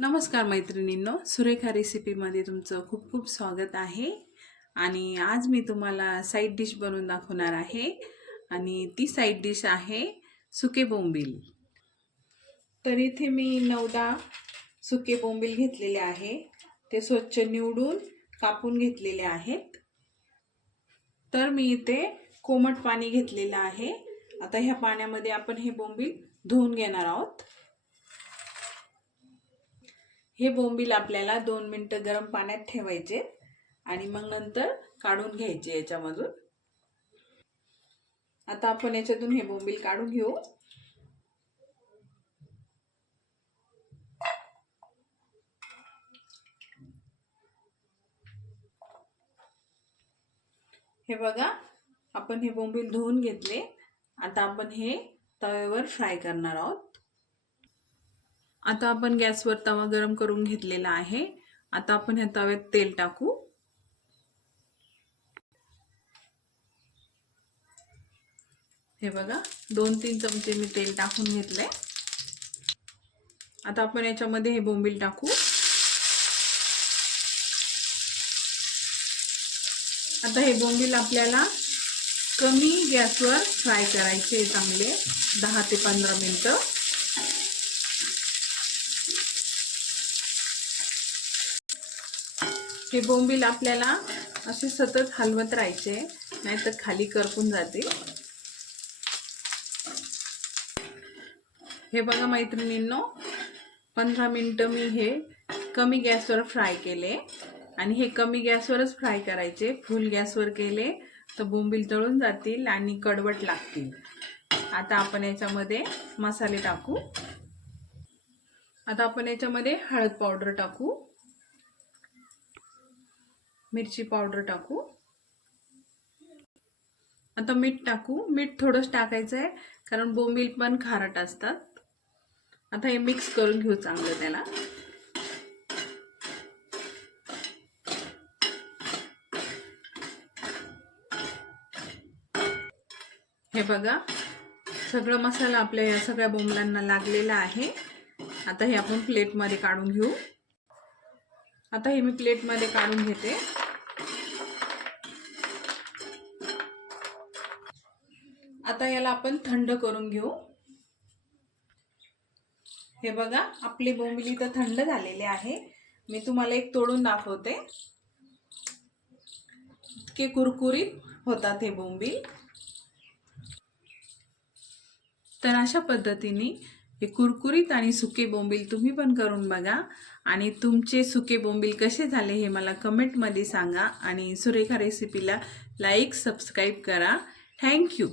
नमस्कार मैत्रिणींनो सुरेखा रेसिपीमध्ये तुमचं खूप खूप स्वागत आहे. आणि आज मी तुम्हाला साईड डिश बनवून दाखवणार आहे. आणि ती साईड डिश आहे सुके बोंबील. तर इथे मी नवदा सुके बोंबील घेतलेले आहे. ते स्वच्छ निवडून कापून घेतलेले आहेत. तर मी इथे कोमट पाणी घेतलेलं आहे. आता ह्या पाण्यामध्ये आपण हे बोंबील धुवून घेणार आहोत. हे बोंबील आपल्याला दोन मिनटं गरम पाण्यात ठेवायचे आणि मग नंतर काढून घ्यायचे याच्यामधून. आता आपण याच्यातून हे बोंबील काढून घेऊ. हे बघा आपण हे बोंबील धुवून घेतले. आता आपण हे तव्यावर फ्राय करणार आहोत. आता आपण गॅसवर तवा गरम करून घेतलेला आहे. आता आपण ह्या तव्यात तेल टाकू. हे बघा दोन तीन चमचे मी तेल टाकून घेतले आता आपण याच्यामध्ये हे बोंबील टाकू. आता हे बोंबील आपल्याला कमी गॅसवर फ्राय करायचे चांगले दहा ते पंधरा मिनटं. हे बोंबील आपल्याला असे सतत हलवत राहायचे नाहीतर खाली करपून जाते. हे बघा मैत्रिणींनो पंधरा मिनटं मी हे कमी गॅसवर फ्राय केले. आणि हे कमी गॅसवरच फ्राय करायचे. फुल गॅसवर केले तर बोंबील तळून जातील आणि कडवट लागतील. आता आपण याच्यामध्ये मसाले टाकू. आता आपण याच्यामध्ये हळद पावडर टाकू. मिरची पावडर टाकू. आता मीठ टाकू. मीठ थोडंच टाकायचं आहे कारण बोंबील पण खारट असतात. आता हे मिक्स करून घेऊ चांगलं त्याला. हे बघा सगळं मसाला आपल्या या सगळ्या बोंबलांना लागलेला आहे. आता हे आपण प्लेटमध्ये काढून घेऊ. आता हे मी प्लेटमध्ये काढून घेते. आता याला आपण थंड करून घेऊ. हे बघा आपली बोंबली तर थंड झालेले आहे. मी तुम्हाला एक तोडून दाखवते. इतके कुरकुरीत होतात हे बोंबील. तर अशा पद्धतीने हे कुरकुरीत आणि सुके बोंबील तुम्ही पण करून बघा. आणि तुमचे सुके बोंबील कसे झाले हे मला कमेंटमध्ये सांगा. आणि सुरेखा रेसिपीला लाईक सबस्क्राईब करा. थँक्यू